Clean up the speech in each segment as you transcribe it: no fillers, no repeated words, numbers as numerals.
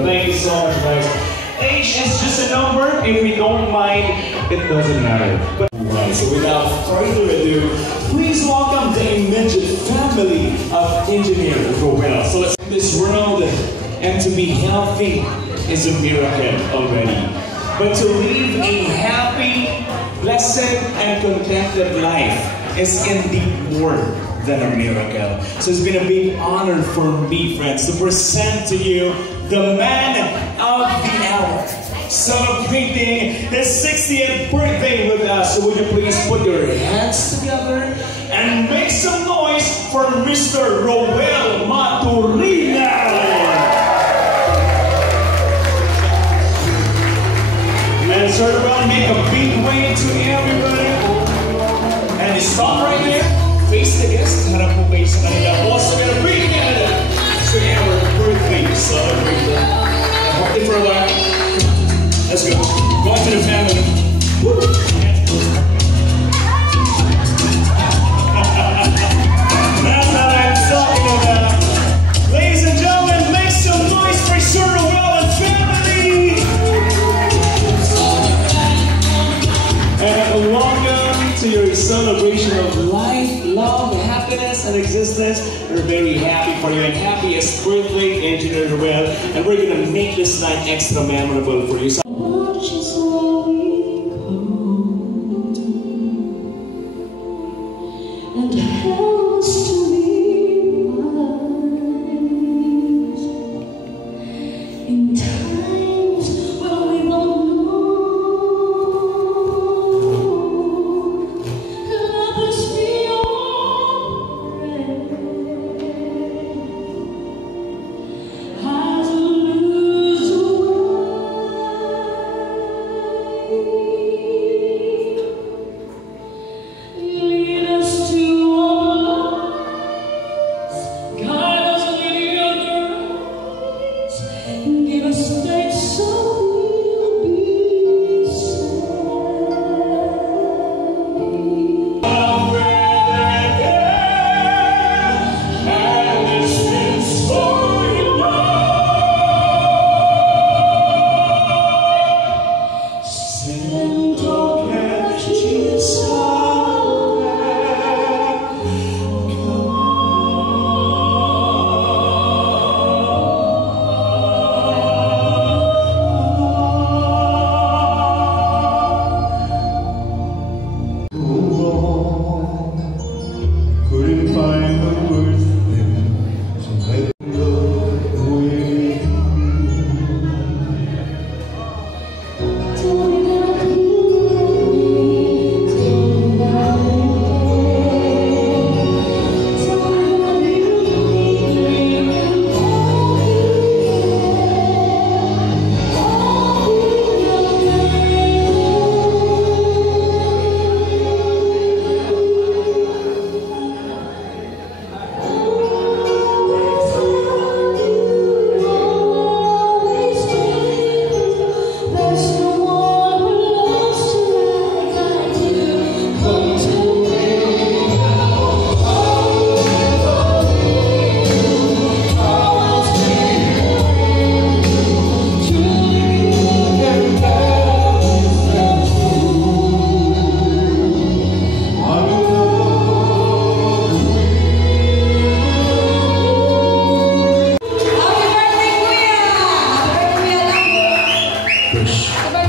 Thank you so much, guys. Age is just a number. If we don't mind, it doesn't matter. But right, so without further ado, please welcome the immediate family of Engineer Roel. So let's in this world, and to be healthy is a miracle already. But to live a happy, blessed, and contented life is indeed more than a miracle. So it's been a big honor for me, friends, to present to you the man of the hour, celebrating his 60th birthday with us. So would you please put your hands together and make some noise for Mr. Roel Maturina. And sir, Roel, make a big wave to everybody. And stop right there. Face the guest, harap po kayo sa kanila. Also gonna bring it to our birthday celebration. And hold it for a while. Let's go. Go on to the family. Woo. That's what I'm talking about. Ladies and gentlemen, make some noise for Sir Roel and family. And welcome to your celebration of life, love, happiness, and existence. We're very happy for you and happiest birthday, Engineer Roel. And we're gonna make this night extra memorable for you. Push. Number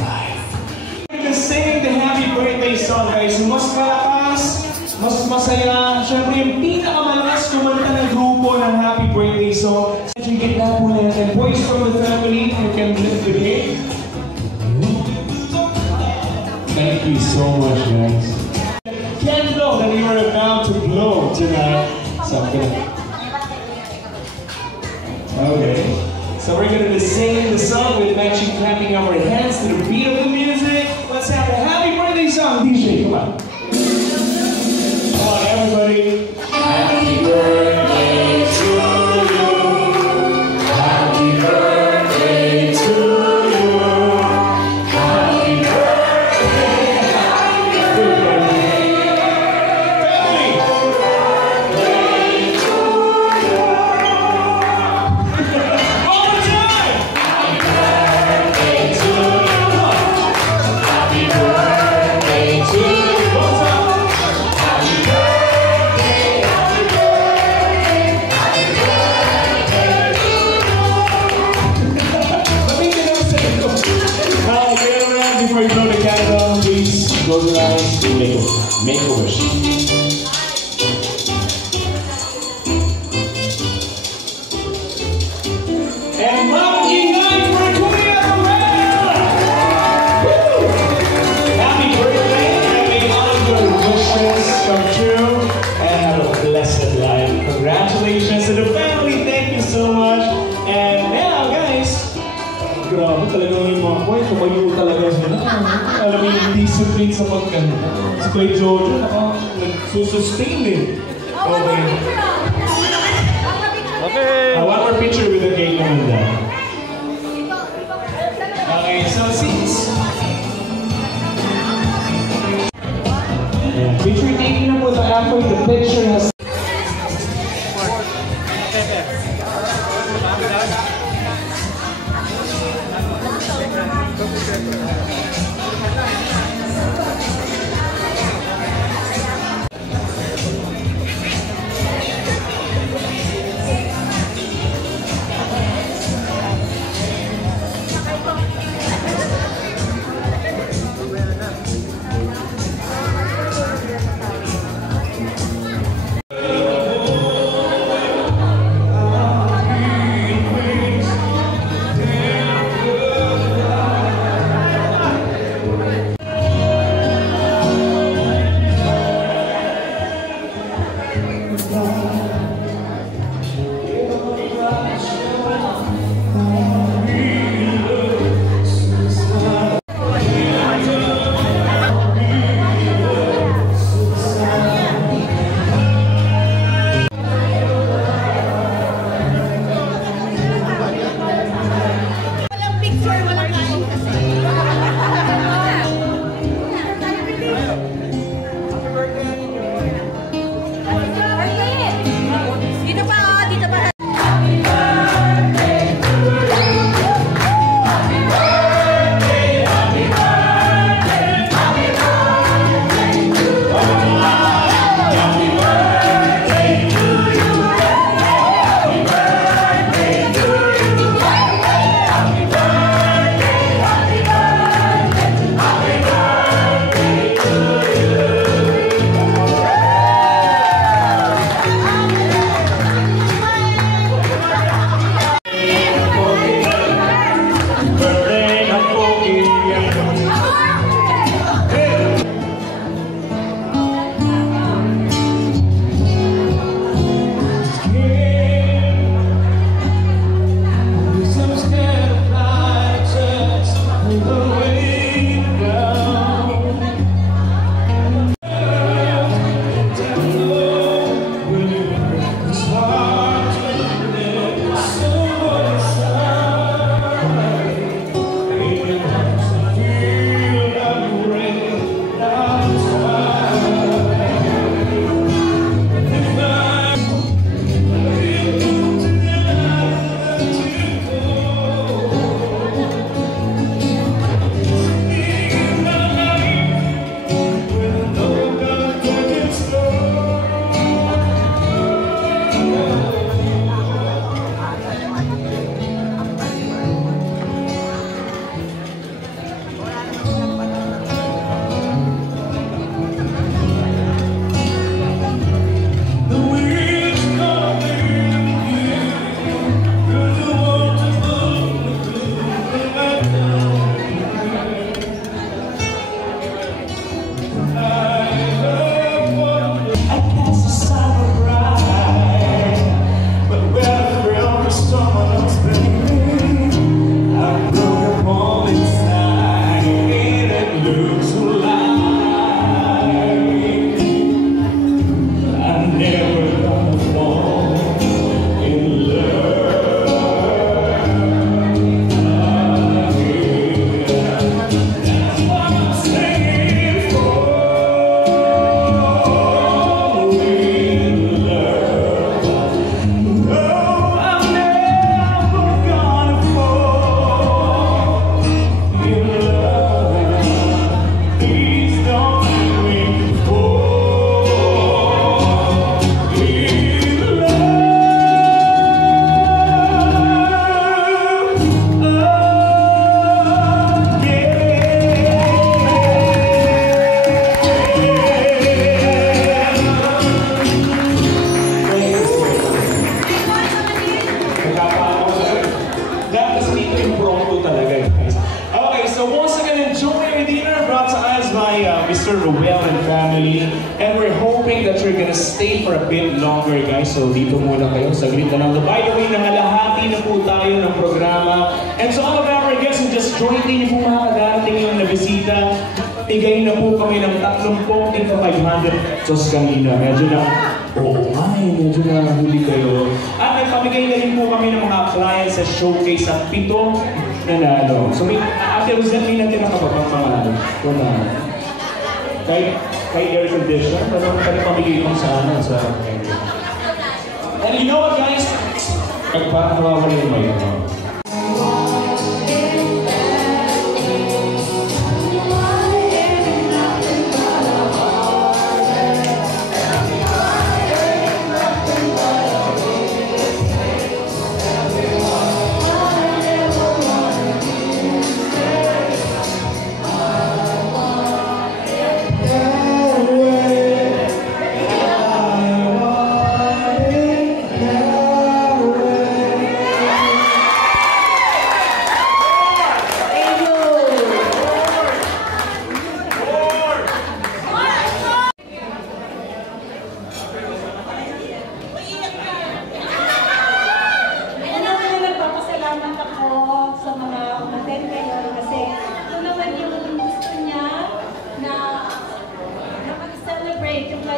5. We're gonna sing the happy birthday song, guys. Mas malakas, mas masaya. Siyempre, yung pinakamalakas kumanta ng grupo ng happy birthday song. Medyo gitna po natin. Boys from the family, you can lift your head. Thank you so much, guys. Candle that we are about to blow tonight. So I'm gonna... Okay. So we're gonna sing the song with matching clapping our hands to the beat of the music. Let's have a happy birthday song, DJ. Come on. Come on, everybody. Happy birthday to you. Happy birthday to you. Happy birthday. Happy birthday. Family. Birthday to you. One more time. Happy birthday to you. Happy birthday to you. One time. Happy birthday. Happy birthday. Happy birthday to you. Let me get up say it. Get around before you blow the candle. Please close your eyes and make a wish. And mag-ingay for Kuya Romel! Woo! Happy birthday and may all of your wishes come true and have a blessed life. Congratulations to the family. Thank you so much. And now, guys, grabe talagang yung mga boy, tumayo talaga sila. Alam mo yung discipline sa pagkanta. Si Kuya Jojo, nagsusustain eh. Okay. One more picture with the cake naman daw. Okay, so since... Yeah, picture taking up with the after the picture has... Mr. Ruel and family. And we're hoping that you're gonna stay for a bit longer, guys. So dito muna kayo, saglit na lang. By the way, nakalahati na po tayo ng programa. And so all of our guests who just joined in, yung mga kadarating yung nabisita, bigay na po kami ng 30 ika 500 pesos kanina. Medyo na, medyo na huli kayo. At nagpamigay na rin po kami ng mga clients sa showcase sa 7 nanalo. So after that, may natin nakapapang mga kahit air condition, pero pamigay kong sa And you know what, guys? Parang nawawala yung mic.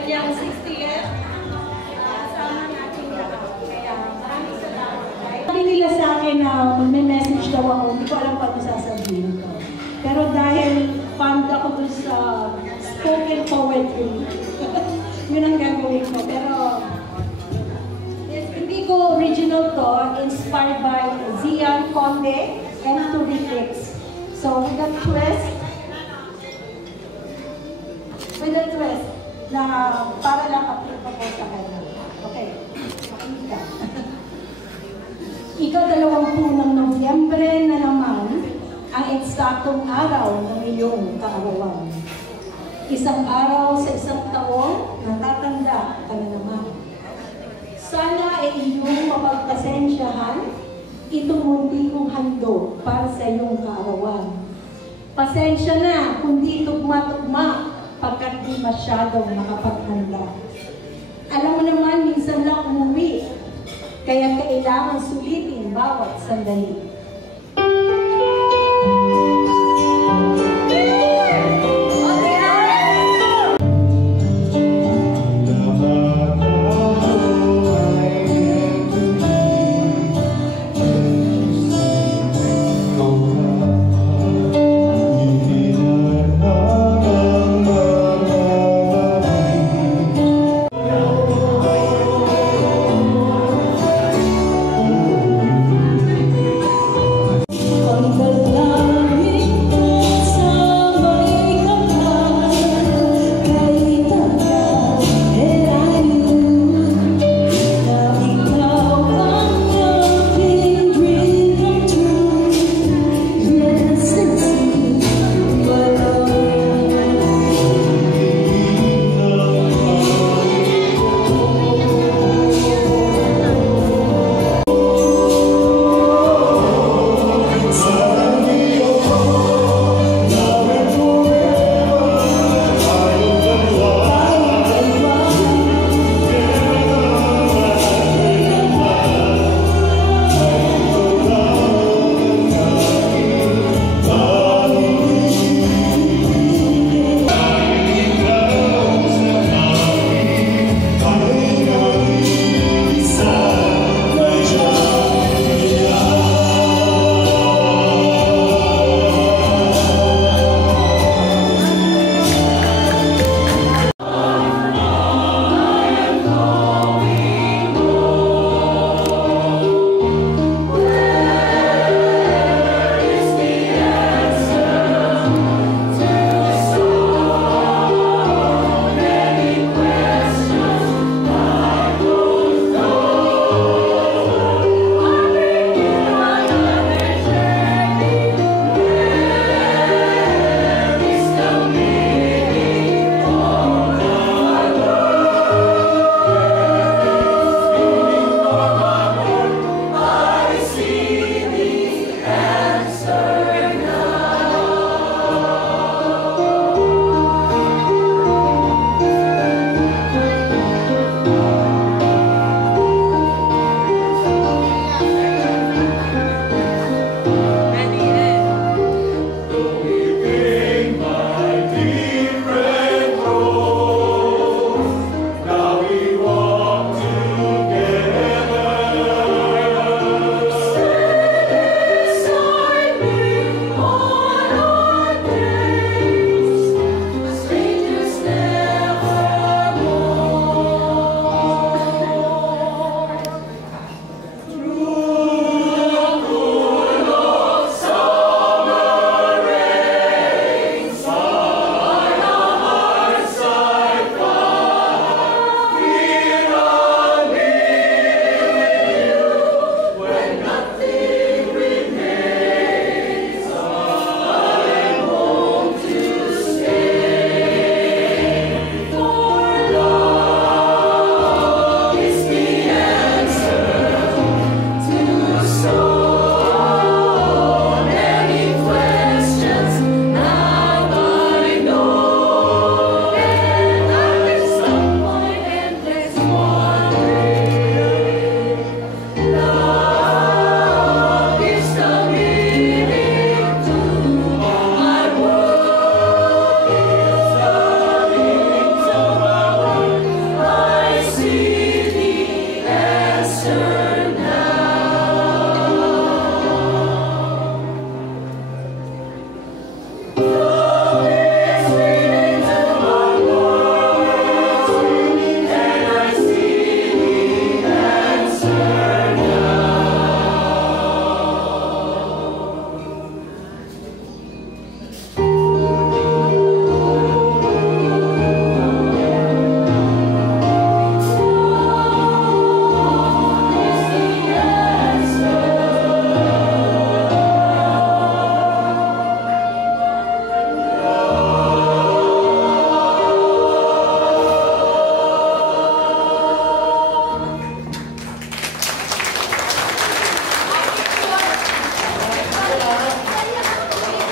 Yung 60th, kasama natin yan. Kaya maraming salamat. Sabi nila sa akin na may message daw ako, hindi ko alam paano sasabihin ko. Pero dahil fond ako dun sa spoken poetry, yun ang gagawin ko. Pero hindi ko original to, inspired by Zian Conde and Turifix. So with a twist, na para lang approve ako sa kanya. Okay, makikita. Ika-20 ng Nobyembre na naman ang eksaktong araw ng iyong kaarawan. Isang araw sa isang taon, natatanda ka na naman. Sana ay iyong mapagpasensyahan itong munti kong handog para sa iyong kaarawan. Pasensya na, kundi tugma-tugma pagkat di masyadong nakapaghanda. Alam mo naman, minsan lang umuwi, kaya kailangan sulitin bawat sandali.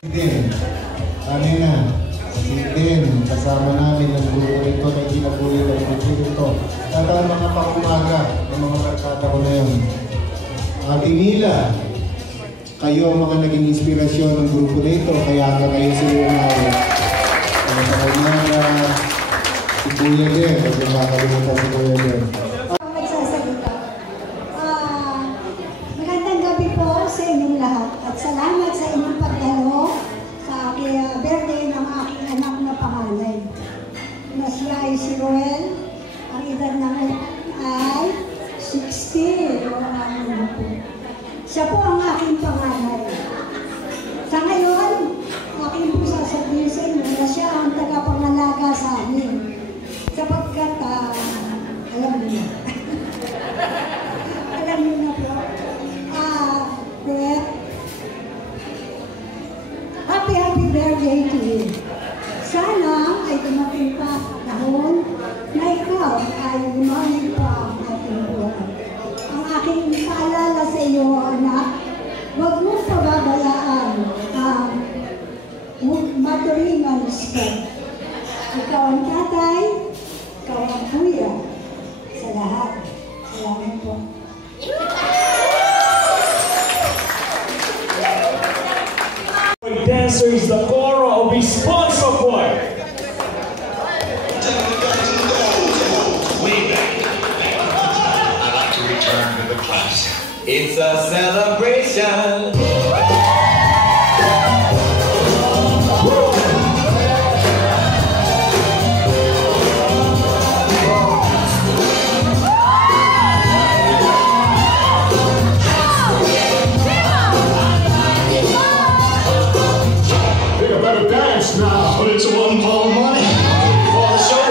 Din, kanina, si Din, kasama namin ang grupo nito na ginaguli ng grupo nito. At ang mga pangumaga ng mga karkada ko na yun. Tinila, kayo ang mga naging inspirasyon ng grupo nito, kaya ka kayo sinunaw. Ang pangumaga, si Kuya Din, kasi makakalimutan si Kuya Din. Magandang gabi po sa inyong lahat at salamat sa inyong pagdalo sa aking birthday ng aking anak na panganay. Na siya ay si Roel, ang edad namin ay 60. Siya po ang aking panganay. Sa ngayon, aking po sasabihin sa inyo na siya ang tagapangalaga sa amin. Sapagkat, alam niyo na. Alam niyo na po. Happy birthday to you. Sana ay dumating pa ang panahon na ikaw ay lumamig pa ang ating buhay. Ang aking paalala sa iyo, anak, huwag mong pababayaan ang maturingan respect. Ikaw ang tatay, ikaw ang kuya sa lahat. Salamat po. Dancers, the Coro of Responsive Choir. Way back. I'd like to return to the class. It's a celebration. Now, but it's one for money for the show.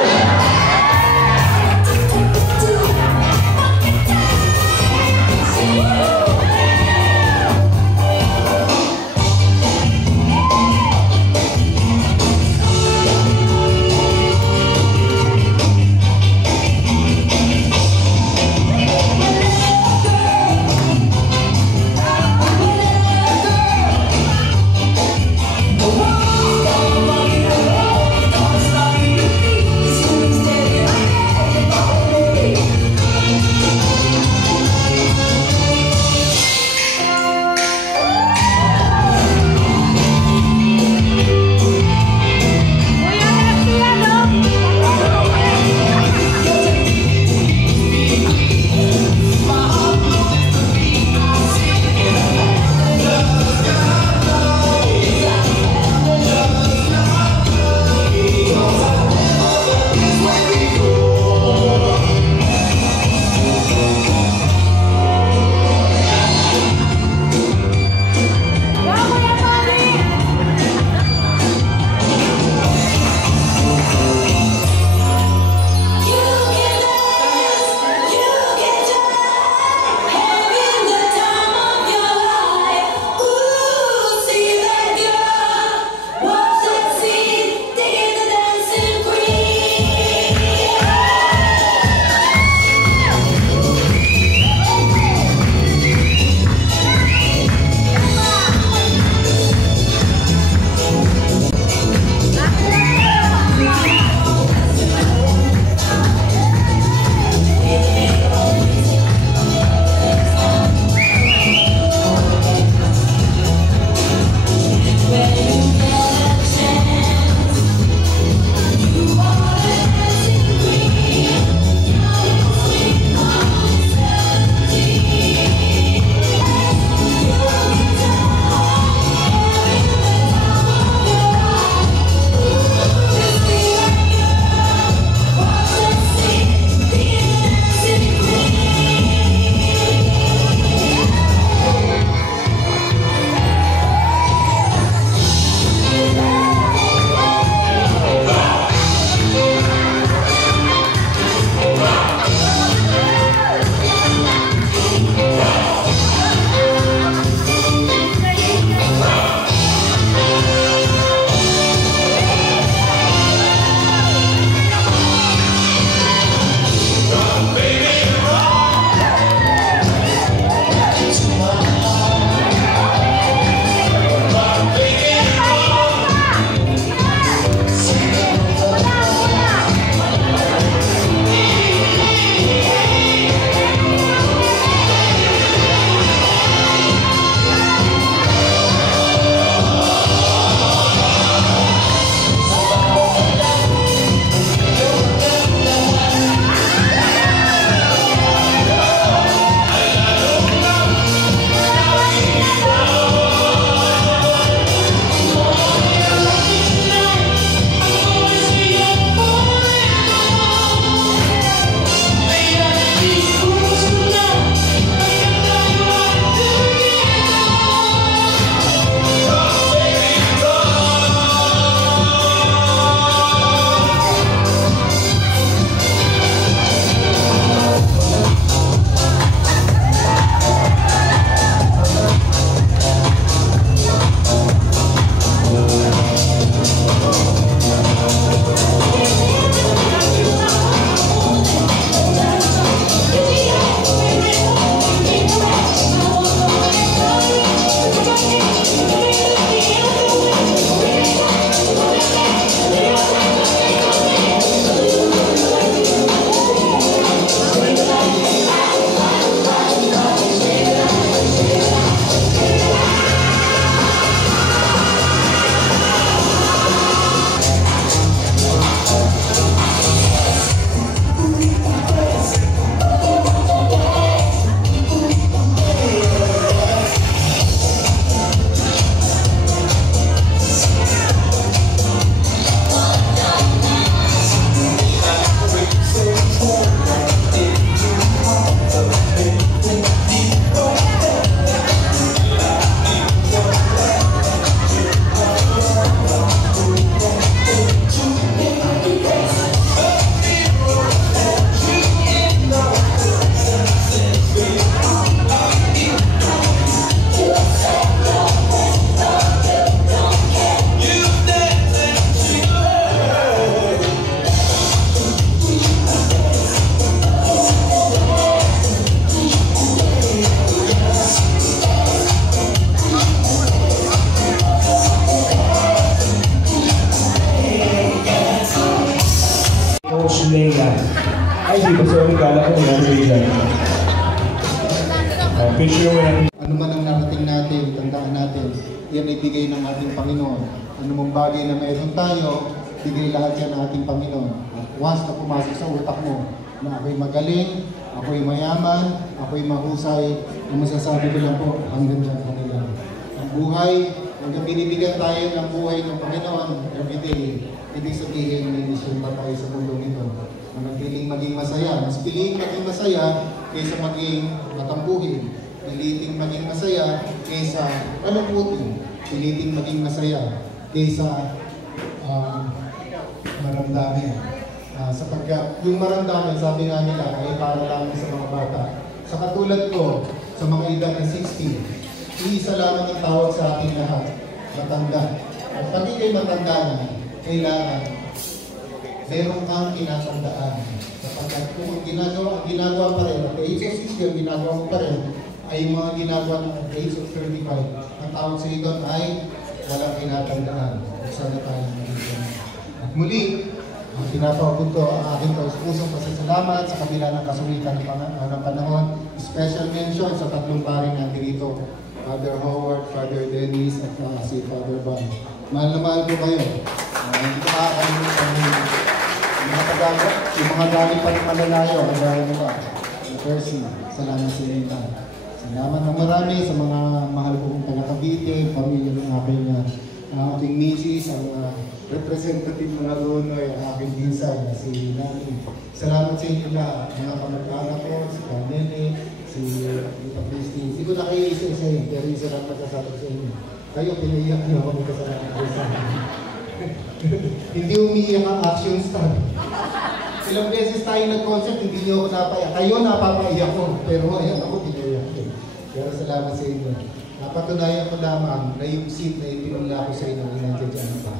Ay, di ba? Sorry, kala ko nag-reason. Picture mo natin. Ano man ang narating natin, tandaan natin, yan ay bigay ng ating Panginoon. Ano mong bagay na mayroon tayo, bigay lahat yan ng ating Panginoon. At once na pumasok sa utak mo na ako'y magaling, ako'y mayaman, ako'y mahusay, ang masasabi ko lang po, hanggang dyan kanila. Ang buhay, hanggang binibigyan tayo ng buhay ng Panginoon everyday, ibig sabihin, may mission pa tayo sa mundo nito. Manatiling maging masaya. Mas piliing maging masaya kaysa maging matampuhin. Piliting maging masaya kaysa kalungkutin. Piliting maging masaya kaysa maramdamin. Sapagkat yung maramdamin, sabi nga nila, ay para lang sa mga bata. Sa katulad ko, sa mga edad na 60, iisa lamang ang tawag sa ating lahat, matanda. At pag ikay matanda na, kailangan meron kang tinatandaan. Sapagkat kung ang ginagawa pa rin, at the age of 60, ang ginagawa mo pa rin, ay yung mga ginagawa ng at the age of 35. Ang tawag sa ito ay walang tinatandaan. Sana tayo magiging. At muli, ang pinapabot ko ang aking pusong pasasalamat sa kabila ng kasulitan ng panahon. Special mention sa tatlong paring natin dito. Father Howard, Father Dennis, at si Father Van. Mahal na mahal ko kayo. Hindi ko makakalimutan yung mga galing pa rin malalayo, ang gaya nila. Percy, salamat sa inyo. Salamat ng marami sa mga mahal kong taga-Cavite, pamilya ng aking misis, ang representative mga Ronoy, ang aking pinsan, si Nani. Salamat sa inyo lahat, mga kamag-anak ko, si Kanene, si Lita Christy. Hindi ko na kayo isa-isa yun, pero isa lang masasabi sa inyo. Kayo, pinaiyak niyo ako kasalanan ko sa akin. Hindi umiiyak ang action star. Ilang beses tayo nag-concert, hindi niyo ako napaiyak. Kayo napapaiyak ko, pero ayan ako pinaiyak ko. Pero salamat sa inyo. Napatunayan ko lamang na yung seat na ipinula ko sa inyo, nandiyan pa.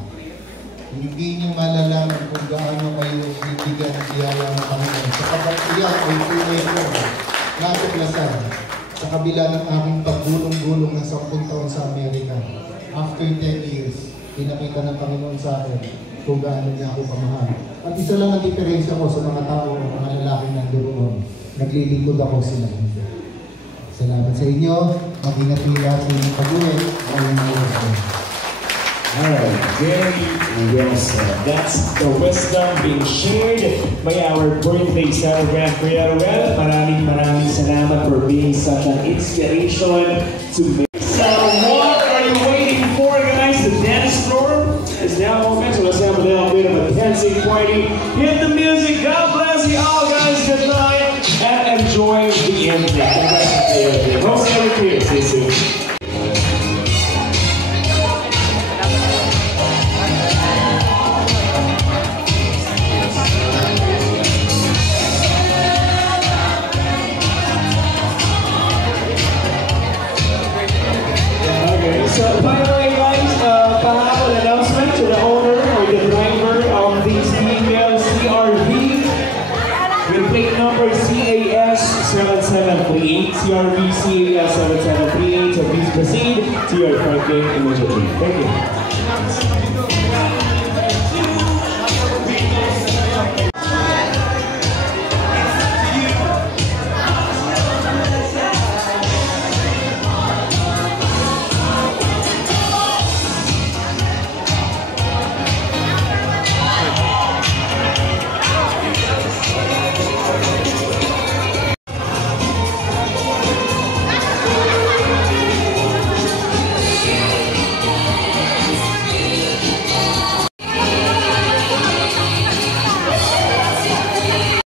Hindi niyo malalaman kung gaano kayo bibigyan ng biyaya ng Panginoon. Sa kapag-iyak ay tunay ko, natuklasan sa kabila ng aking paggulong-gulong ng 10 taon sa Amerika. After 10 years, pinakita ng Panginoon sa akin kung gaano niya ako kamahal. At isa lang ang diferensya ko sa mga tao, mga lalaking nandoon. Naglilingkod ako sila. Salamat sa inyo. Mag-ingat nila sa inyong pag-uwi. Alright, very well said. That's the wisdom being shared by our birthday celebrant, Kuya Ruel. Maraming salamat for being such an inspiration to me. So what are you waiting for, guys? The dance floor is now open, so let's have a little bit of a dancing party. Hit the music. God bless you all, guys. Good night and enjoy the evening. The rest of the evening. Hope everybody here. See you soon. So, by the way, guys, kahapon announcement to the owner or the driver of this female CRV with plate number CAS7738, CRV CAS7738. So please proceed to your parking immediately. Thank you.